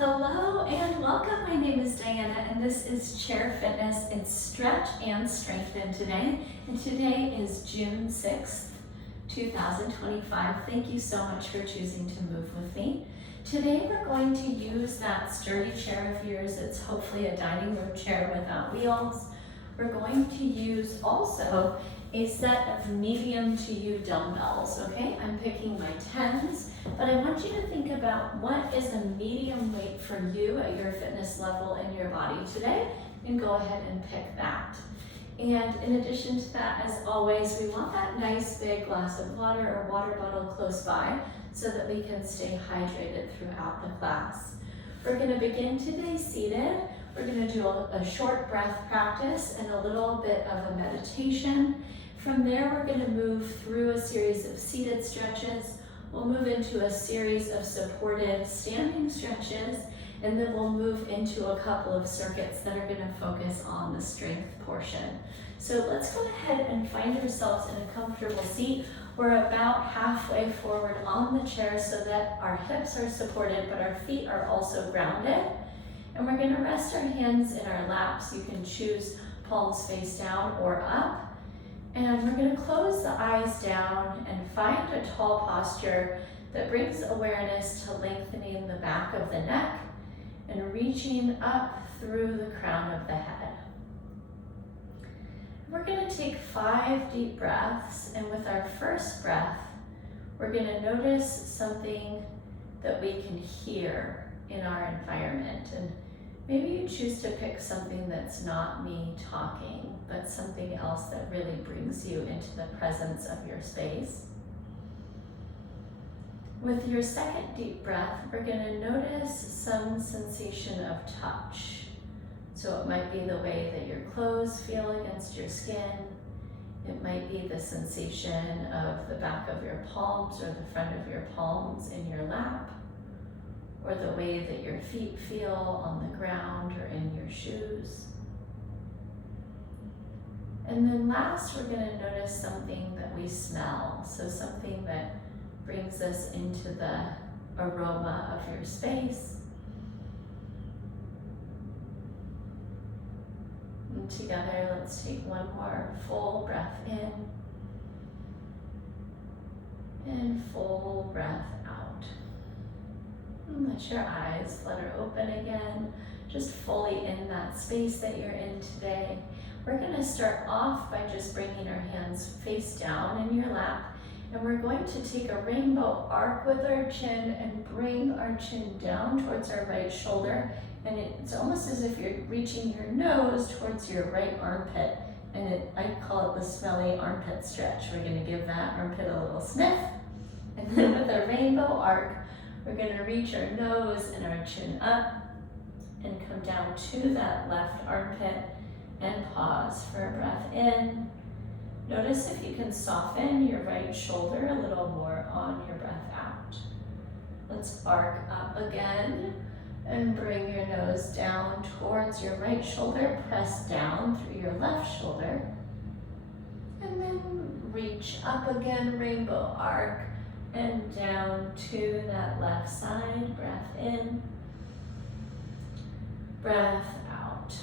Hello and welcome. My name is Diana and this is Chair Fitness. It's Stretch and Strengthen today. And today is June 6th, 2025. Thank you so much for choosing to move with me. Today we're going to use that sturdy chair of yours. It's hopefully a dining room chair without wheels. We're going to use also a set of medium to you dumbbells, okay? I'm picking my 10s, but I want you to think about what is a medium weight for you at your fitness level in your body today, and go ahead and pick that. And in addition to that, as always, we want that nice big glass of water or water bottle close by so that we can stay hydrated throughout the class. We're gonna begin today seated. We're gonna do a short breath practice and a little bit of a meditation. From there, we're going to move through a series of seated stretches. We'll move into a series of supported standing stretches, and then we'll move into a couple of circuits that are going to focus on the strength portion. So let's go ahead and find ourselves in a comfortable seat. We're about halfway forward on the chair so that our hips are supported, but our feet are also grounded. And we're going to rest our hands in our laps. You can choose palms face down or up. And we're going to close the eyes down and find a tall posture that brings awareness to lengthening the back of the neck and reaching up through the crown of the head. We're going to take 5 deep breaths, and with our first breath, we're going to notice something that we can hear in our environment. And maybe you choose to pick something that's not me talking, but something else that really brings you into the presence of your space. With your second deep breath, we're going to notice some sensation of touch. So it might be the way that your clothes feel against your skin. It might be the sensation of the back of your palms or the front of your palms in your lap, or the way that your feet feel on the ground or in your shoes. And then last, we're going to notice something that we smell. So something that brings us into the aroma of your space. And together, let's take one more full breath in and full breath out. And let your eyes flutter open again, just fully in that space that you're in today. We're going to start off by just bringing our hands face down in your lap, and we're going to take a rainbow arc with our chin and bring our chin down towards our right shoulder, and it's almost as if you're reaching your nose towards your right armpit, and I call it the smelly armpit stretch. We're going to give that armpit a little sniff, and then with a rainbow arc, we're going to reach our nose and our chin up and come down to that left armpit and pause for a breath in. Notice if you can soften your right shoulder a little more on your breath out. Let's arc up again and bring your nose down towards your right shoulder. Press down through your left shoulder. And then reach up again, rainbow arc, and down to that left side. Breath in, breath out.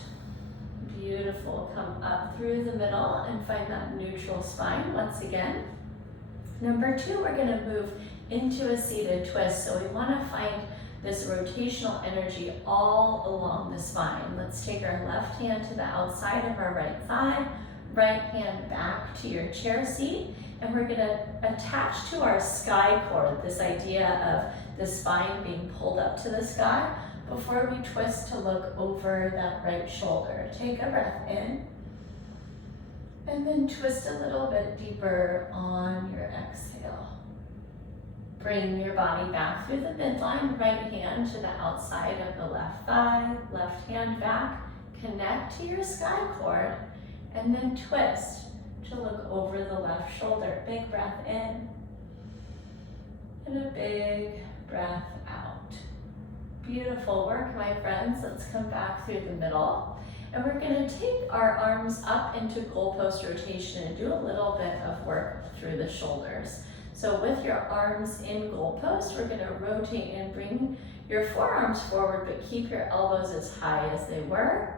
Beautiful. Come up through the middle and find that neutral spine once again. Number 2, we're going to move into a seated twist. So we want to find this rotational energy all along the spine. Let's take our left hand to the outside of our right thigh, right hand back to your chair seat, and we're going to attach to our sky cord this idea of the spine being pulled up to the sky before we twist to look over that right shoulder. Take a breath in, and then twist a little bit deeper on your exhale. Bring your body back through the midline, right hand to the outside of the left thigh, left hand back, connect to your sky cord, and then twist to look over the left shoulder. Big breath in, and a big breath out. Beautiful work, my friends. Let's come back through the middle. And we're going to take our arms up into goalpost rotation and do a little bit of work through the shoulders. So with your arms in goalpost, we're gonna rotate and bring your forearms forward, but keep your elbows as high as they were.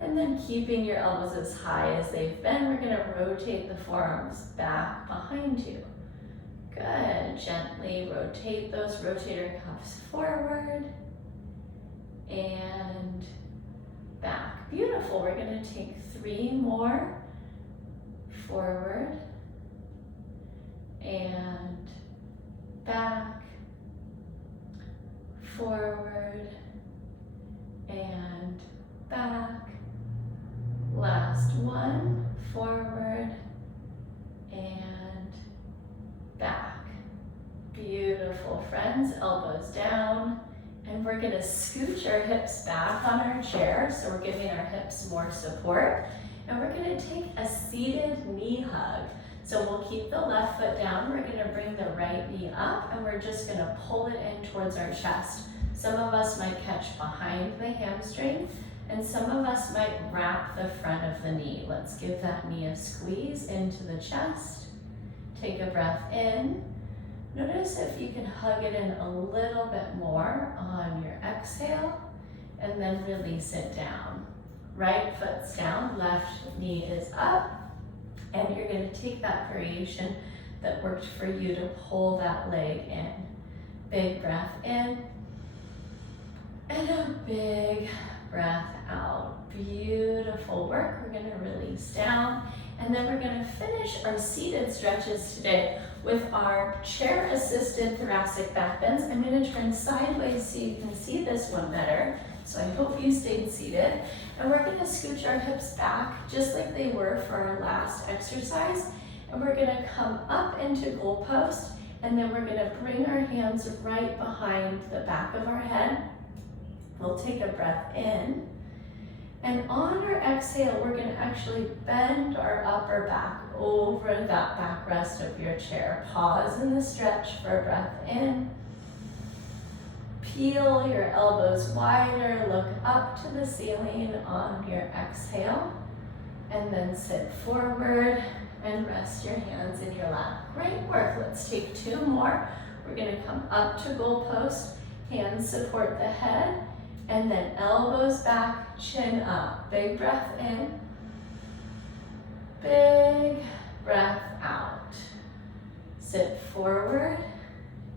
And then keeping your elbows as high as they've been, we're gonna rotate the forearms back behind you. Good, gently rotate those rotator cuffs forward and back. Beautiful, we're gonna take 3 more. Forward and back, forward and back. Last one, forward and back. Beautiful, friends, elbows down. And we're gonna scooch our hips back on our chair, so we're giving our hips more support. And we're gonna take a seated knee hug. So we'll keep the left foot down, we're gonna bring the right knee up, and we're just gonna pull it in towards our chest. Some of us might catch behind the hamstring, and some of us might wrap the front of the knee. Let's give that knee a squeeze into the chest. Take a breath in. Notice if you can hug it in a little bit more on your exhale, and then release it down. Right foot's down, left knee is up, and you're gonna take that variation that worked for you to pull that leg in. Big breath in, and a big breath out. Beautiful work. We're gonna release down, and then we're gonna finish our seated stretches today with our chair-assisted thoracic back bends. I'm gonna turn sideways so you can see this one better. So I hope you stayed seated. And we're gonna scooch our hips back just like they were for our last exercise. And we're gonna come up into goalpost, and then we're gonna bring our hands right behind the back of our head. We'll take a breath in. And on our exhale, we're gonna actually bend our upper back over that backrest of your chair. Pause in the stretch for a breath in. Peel your elbows wider, look up to the ceiling on your exhale, and then sit forward and rest your hands in your lap. Great work, let's take 2 more. We're gonna come up to goalpost, hands support the head, and then elbows back, chin up. Big breath in, big breath out. Sit forward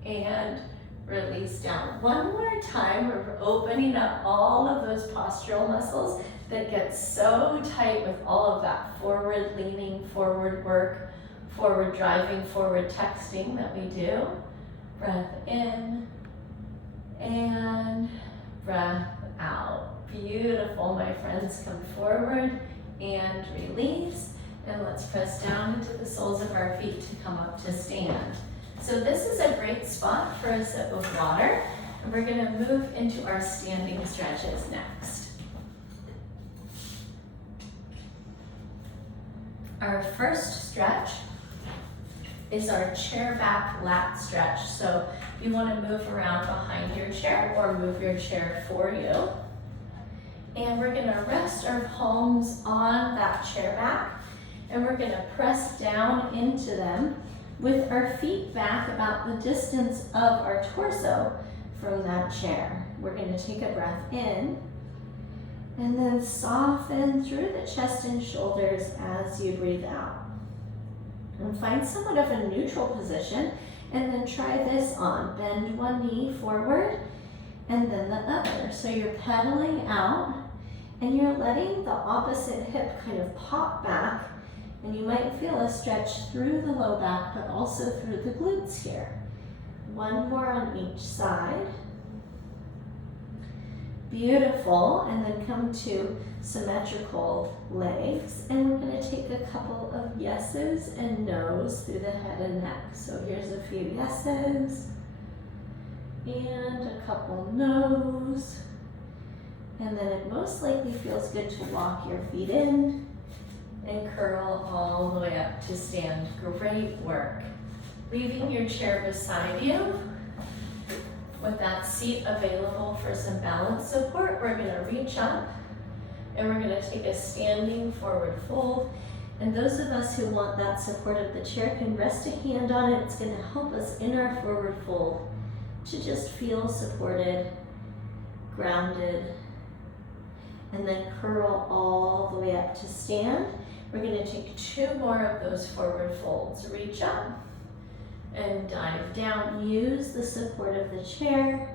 and release down. One more time, we're opening up all of those postural muscles that get so tight with all of that forward leaning, forward work, forward driving, forward texting that we do. Breath in and breath out. Beautiful, my friends. Come forward and release. And let's press down into the soles of our feet to come up to stand. So this is a great spot for a sip of water, and we're gonna move into our standing stretches next. Our first stretch is our chair back lat stretch. So you wanna move around behind your chair or move your chair for you. And we're gonna rest our palms on that chair back, and we're gonna press down into them with our feet back about the distance of our torso from that chair. We're gonna take a breath in, and then soften through the chest and shoulders as you breathe out. And find somewhat of a neutral position, and then try this on. Bend one knee forward, and then the other. So you're pedaling out, and you're letting the opposite hip kind of pop back, and you might feel a stretch through the low back, but also through the glutes here. One more on each side. Beautiful, and then come to symmetrical legs, and we're gonna take a couple of yeses and nos through the head and neck. So here's a few yeses, and a couple nos, and then it most likely feels good to walk your feet in, and curl all the way up to stand. Great work. Leaving your chair beside you with that seat available for some balance support, we're gonna reach up, and we're gonna take a standing forward fold, And those of us who want that support of the chair can rest a hand on it. It's going to help us in our forward fold to just feel supported, grounded, and then curl all the way up to stand. We're going to take 2 more of those forward folds. Reach up and dive down. Use the support of the chair.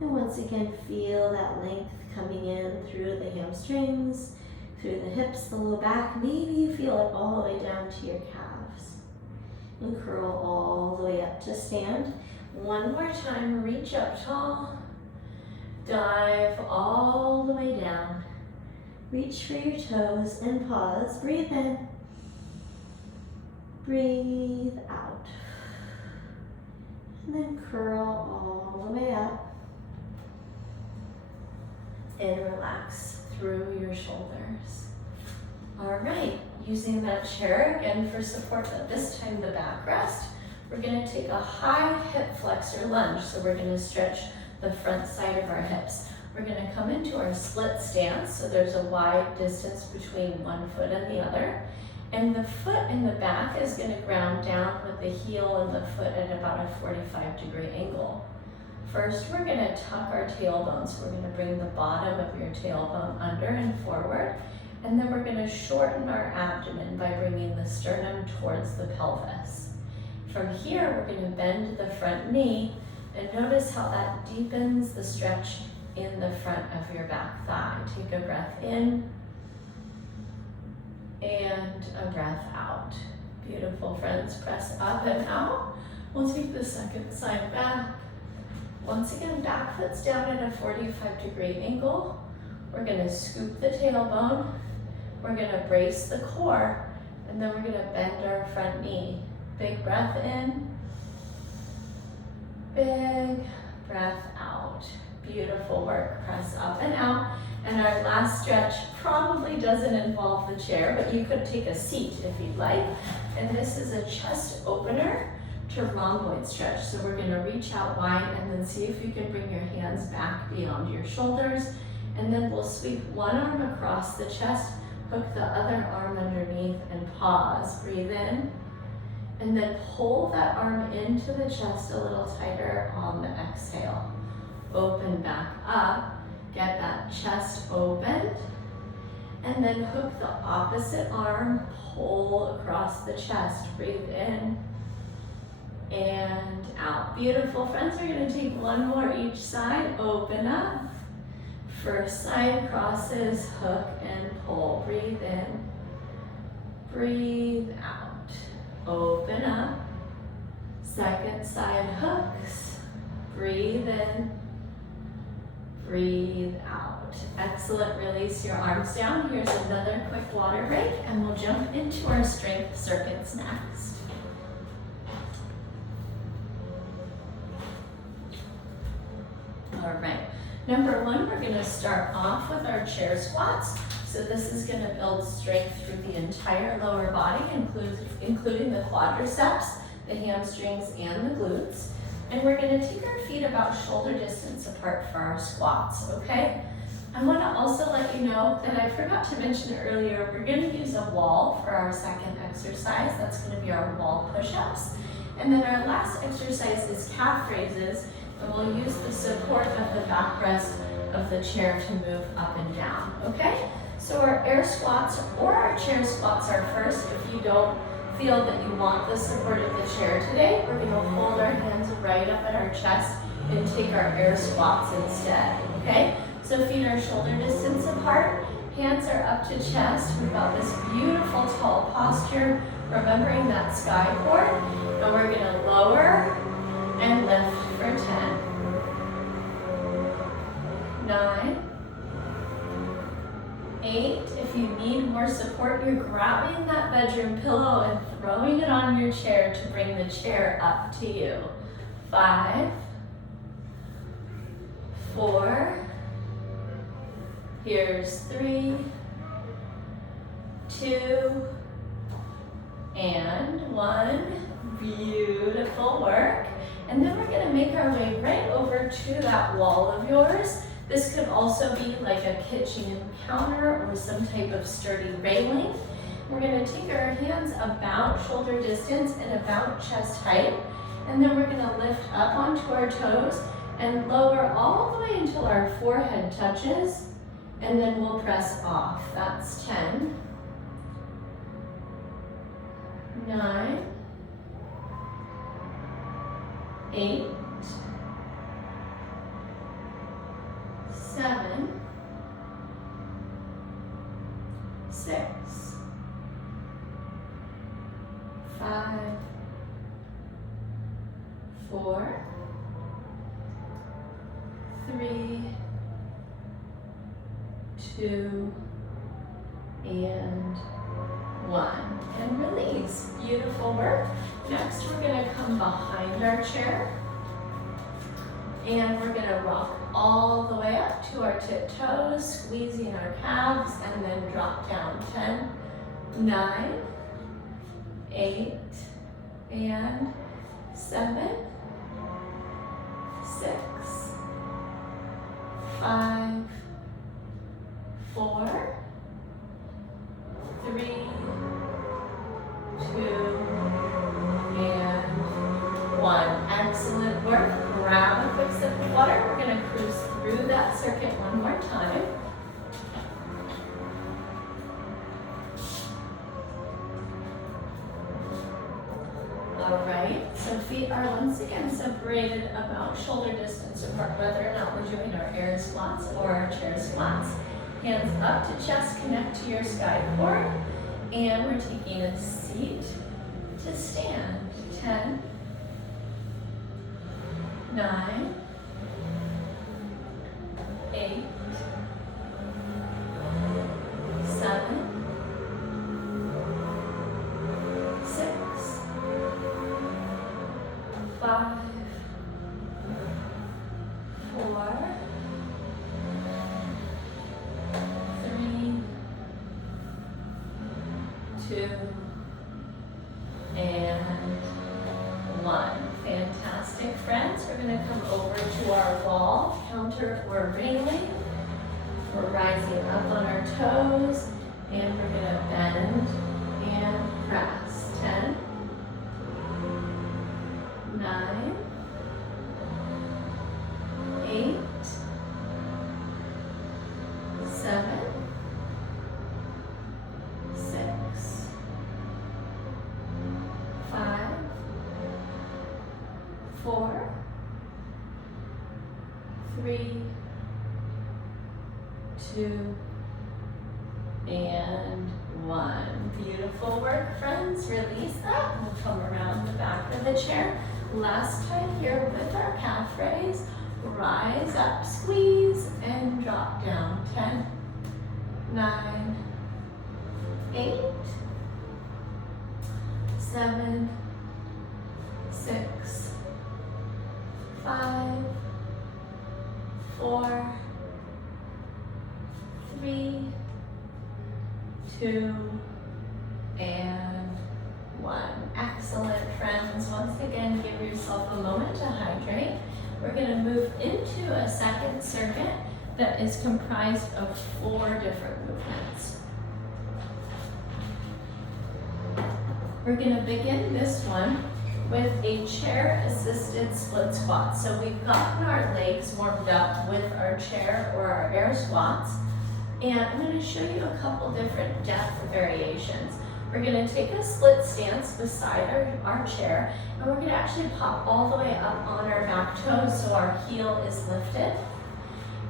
And once again, feel that length coming in through the hamstrings, through the hips, the low back. Maybe you feel it all the way down to your calves. And curl all the way up to stand. One more time, reach up tall. Dive all the way down. Reach for your toes and pause. Breathe in. Breathe out. And then curl all the way up. And relax through your shoulders. All right, using that chair again for support, but this time the backrest. We're going to take a high hip flexor lunge. So we're going to stretch the front side of our hips. We're going to come into our split stance. So there's a wide distance between one foot and the other. And the foot in the back is going to ground down with the heel and the foot at about a 45-degree angle. First, we're going to tuck our tailbone. So we're going to bring the bottom of your tailbone under and forward. And then we're going to shorten our abdomen by bringing the sternum towards the pelvis. From here, we're going to bend the front knee, and notice how that deepens the stretch in the front of your back thigh. Take a breath in and a breath out. Beautiful, friends. Press up and out. We'll take the second side back. Once again, back foot's down at a 45-degree angle. We're going to scoop the tailbone. We're going to brace the core, and then we're going to bend our front knee. Big breath in, big breath out. Beautiful work. Press up and out. And our last stretch probably doesn't involve the chair, but you could take a seat if you'd like. And this is a chest opener to rhomboid stretch. So we're going to reach out wide and then see if you can bring your hands back beyond your shoulders. And then we'll sweep one arm across the chest, hook the other arm underneath, and pause. Breathe in. And then pull that arm into the chest a little tighter on the exhale. Open back up, get that chest opened, and then hook the opposite arm, pull across the chest. Breathe in and out. Beautiful, friends. We're going to take one more each side. Open up. First side crosses, hook and pull. Breathe in, breathe out. Open up. Second side hooks. Breathe in. Breathe out. Excellent. Release your arms down. Here's another quick water break, and we'll jump into our strength circuits next. All right. Number 1, we're going to start off with our chair squats. So this is going to build strength through the entire lower body, including the quadriceps, the hamstrings, and the glutes. And we're going to take our feet about shoulder distance apart for our squats, okay? I want to also let you know that I forgot to mention earlier, we're going to use a wall for our second exercise. That's going to be our wall push-ups. And then our last exercise is calf raises, and we'll use the support of the backrest of the chair to move up and down, okay? So our air squats or our chair squats are first. If you don't feel that you want the support of the chair today, we're going to hold our hands right up at our chest and take our air squats instead, okay? So feet are shoulder distance apart, hands are up to chest. We've got this beautiful tall posture, remembering that sky cord, and we're going to lower and lift for 10, 9, 8. If you need more support, you're grabbing that bedroom pillow and throwing it on your chair to bring the chair up to you. 5, 4, here's 3, 2, and 1. Beautiful work. And then we're going to make our way right over to that wall of yours. This could also be like a kitchen counter or some type of sturdy railing. We're gonna take our hands about shoulder distance and about chest height, and then we're gonna lift up onto our toes and lower all the way until our forehead touches, and then we'll press off. That's 10, 9, 8, 7, 6, 5, 4, 3, 2, and 1. And release. Beautiful work. Next, we're going to come behind our chair. And we're going to rock all the way up to our tiptoes, squeezing our calves, and then drop down. 10, 9, 8, and 7, 6, 5, 4, 3, 2, and 1. Excellent work. Grab a quick sip of water. We're going to cruise through that circuit one more time. All right, so feet are once again separated about shoulder distance apart, whether or not we're doing our air squats or our chair squats. Hands up to chest, connect to your sky cord, and we're taking a seat to stand. 10, 9, 8, 7, 6, 5, 4, 3, 2, and 1. Fantastic, friends. We're going to come over to our wall, counter or railing. We're rising up on our toes, and we're going to bend and press. 10, 9, 8, 7, 6, 5, 4, 3, 2, and 1. Beautiful work, friends. Release that. We'll come around the back of the chair. Last time here with our calf raise. Rise up, squeeze, and drop down. 10, 9, 8, 7, 6, 5, 4, 3, 2, and 1. Excellent, friends. Once again, give yourself a moment to hydrate. We're going to move into a second circuit that is comprised of 4 different movements. We're going to begin this one with a chair-assisted split squat. So we've gotten our legs warmed up with our chair or our air squats. And I'm going to show you a couple different depth variations. We're going to take a split stance beside our chair, and we're going to actually pop all the way up on our back toes so our heel is lifted.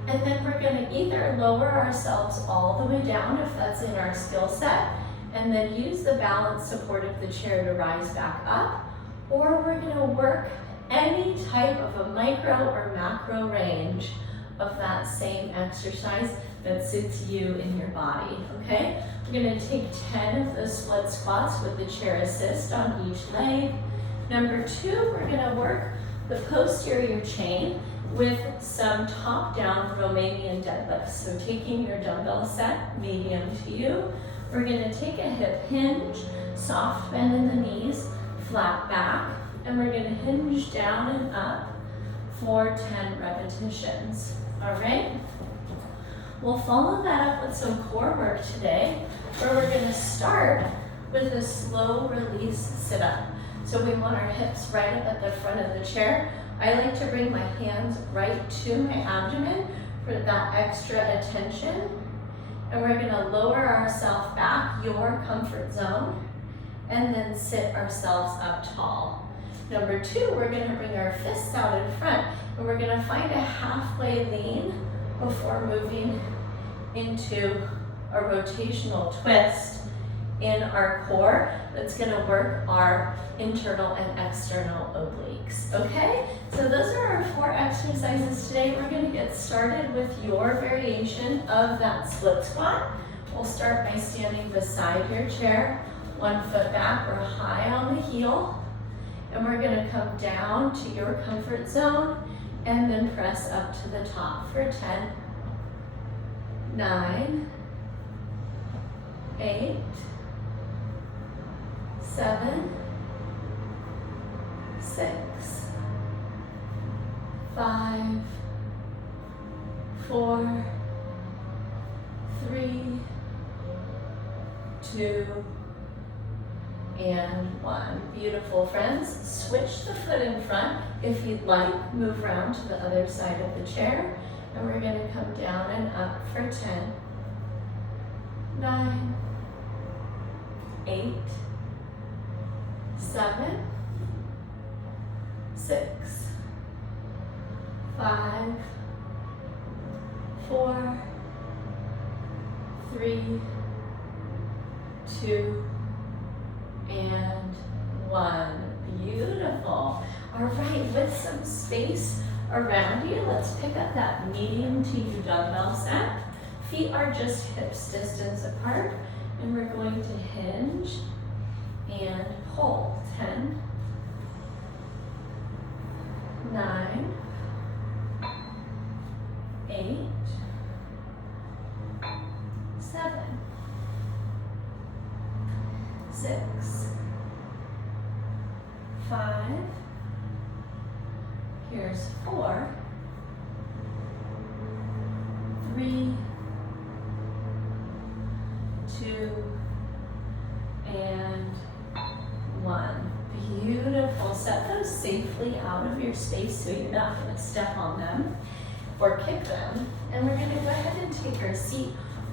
And then we're going to either lower ourselves all the way down if that's in our skill set, and then use the balance support of the chair to rise back up, or we're going to work any type of a micro or macro range of that same exercise that suits you in your body, okay? We're going to take 10 of those split squats with the chair assist on each leg. Number 2, we're going to work the posterior chain with some top-down Romanian deadlifts. So taking your dumbbell set, medium to you, we're going to take a hip hinge, soft bend in the knees, flat back, and we're going to hinge down and up for 10 repetitions. All right? We'll follow that up with some core work today, where we're gonna start with a slow release sit-up. So we want our hips right up at the front of the chair. I like to bring my hands right to my abdomen for that extra attention. And we're gonna lower ourselves back, your comfort zone, and then sit ourselves up tall. Number 2, we're gonna bring our fists out in front, and we're gonna find a halfway lean before moving into a rotational twist in our core that's gonna work our internal and external obliques, okay? So those are our 4 exercises today. We're gonna get started with your variation of that split squat. We'll start by standing beside your chair, 1 foot back or high on the heel, and we're gonna come down to your comfort zone and then press up to the top for 10, 9, 8, 7, 6, 5, 4, 3, 2, and 1. Beautiful, friends. Switch the foot in front. If you'd like, move around to the other side of the chair. And we're going to come down and up for 10, 9, 8, 7, 6, 5, 4, 3, 2, and 1. Beautiful. All right, with some space around you, let's pick up that medium to you dumbbell set. Feet are just hips distance apart, and we're going to hinge and pull. 10, 9, 8, 7, 6, 5, here's 4, 3, 2, and 1. Beautiful. Set those safely out of your space so you're not going to step on them or kick them. And we're going to go ahead and take our seat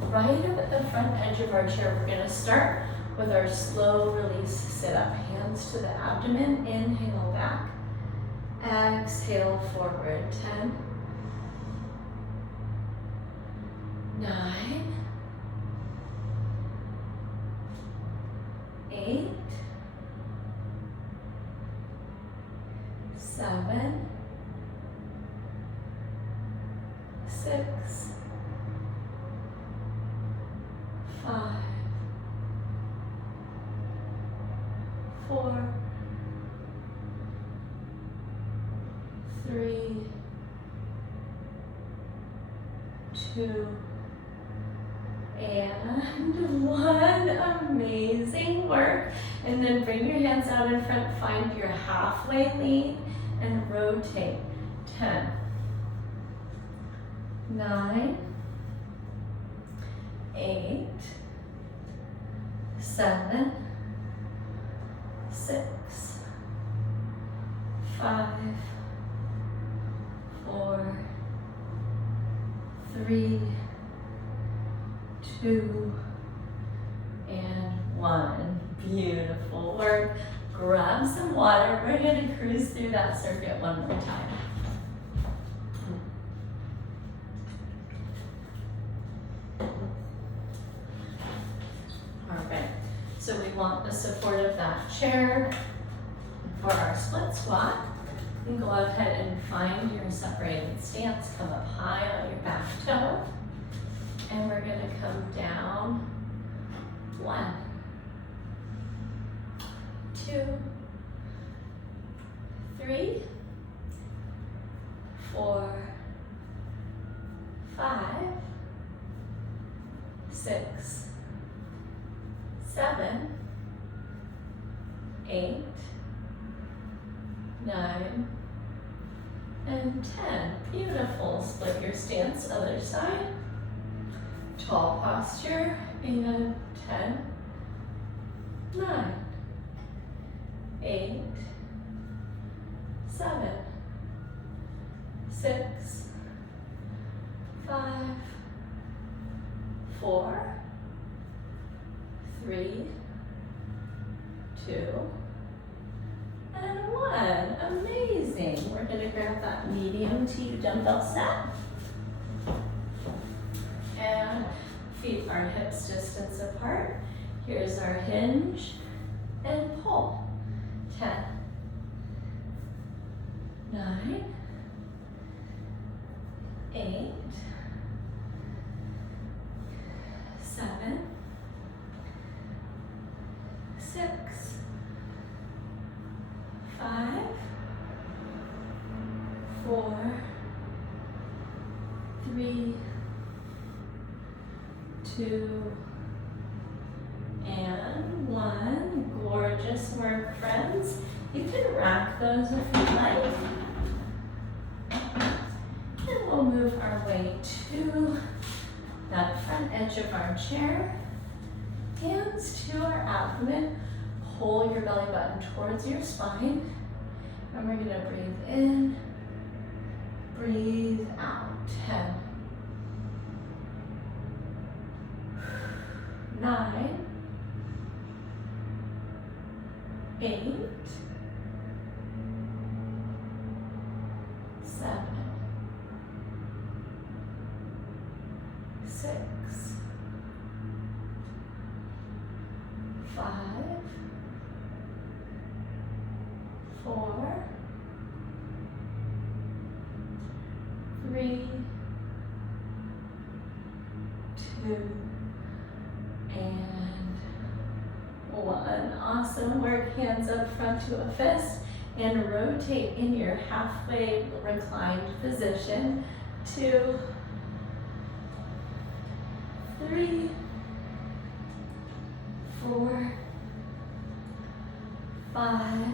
right up at the front edge of our chair. We're going to start with our slow release sit-up. Hands to the abdomen. Inhale back. Exhale forward. 10, 9, 8, 7, 6, 5, 4, 3, 2, and 1. Amazing work. And then bring your hands out in front, find your halfway lean, and rotate. 10, 9, 8, 7, 6, 5, 4, 3, 2, and 1. Beautiful work. Grab some water. We're going to cruise through that circuit one more time. All right. So we want the support of that chair for our split squat. You can go ahead and find your separated stance. Come up high on your back toe. And we're going to come down. 1, 2, 3, 4, 5, 6, 7, 8, 9, and 10. Beautiful. Split your stance, other side. Tall posture, and 10, 9, 8, 7, 6, 5, 4, 3, 2, and 1. Amazing. We're going to grab that medium T dumbbell set. And feet are hips distance apart. Here's our hinge and pull. 10, 9, 8, 7, 6, 5, 4, 3, 2, and 1. Gorgeous work, friends. You can rack those if you like. And we'll move our way to that front edge of our chair. Hands to our abdomen. Pull your belly button towards your spine. And we're going to breathe in, breathe out. 10, 9, 8, 7, 6, 5, 4, 3, 2, and 1. Awesome work. Hands up front to a fist and rotate in your halfway reclined position. 2, 3, 4, 5,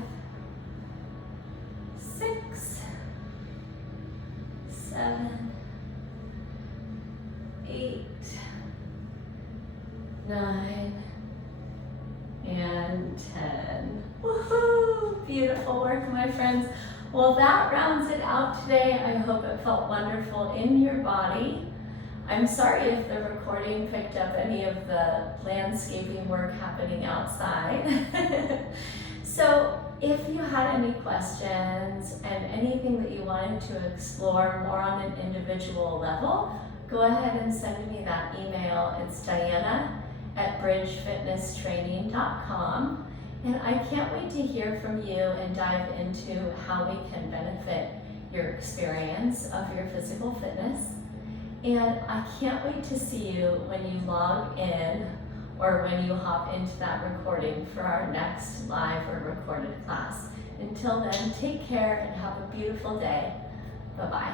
6, 7, 8, 9, and 10. Woohoo! Beautiful work, my friends. Well, that rounds it out today. I hope it felt wonderful in your body. I'm sorry if the recording picked up any of the landscaping work happening outside. So if you had any questions and anything that you wanted to explore more on an individual level, go ahead and send me that email. It's diana@bridgefitnesstraining.com. And I can't wait to hear from you and dive into how we can benefit your experience of your physical fitness. And I can't wait to see you when you log in or when you hop into that recording for our next live or recorded class. Until then, take care and have a beautiful day. Bye-bye.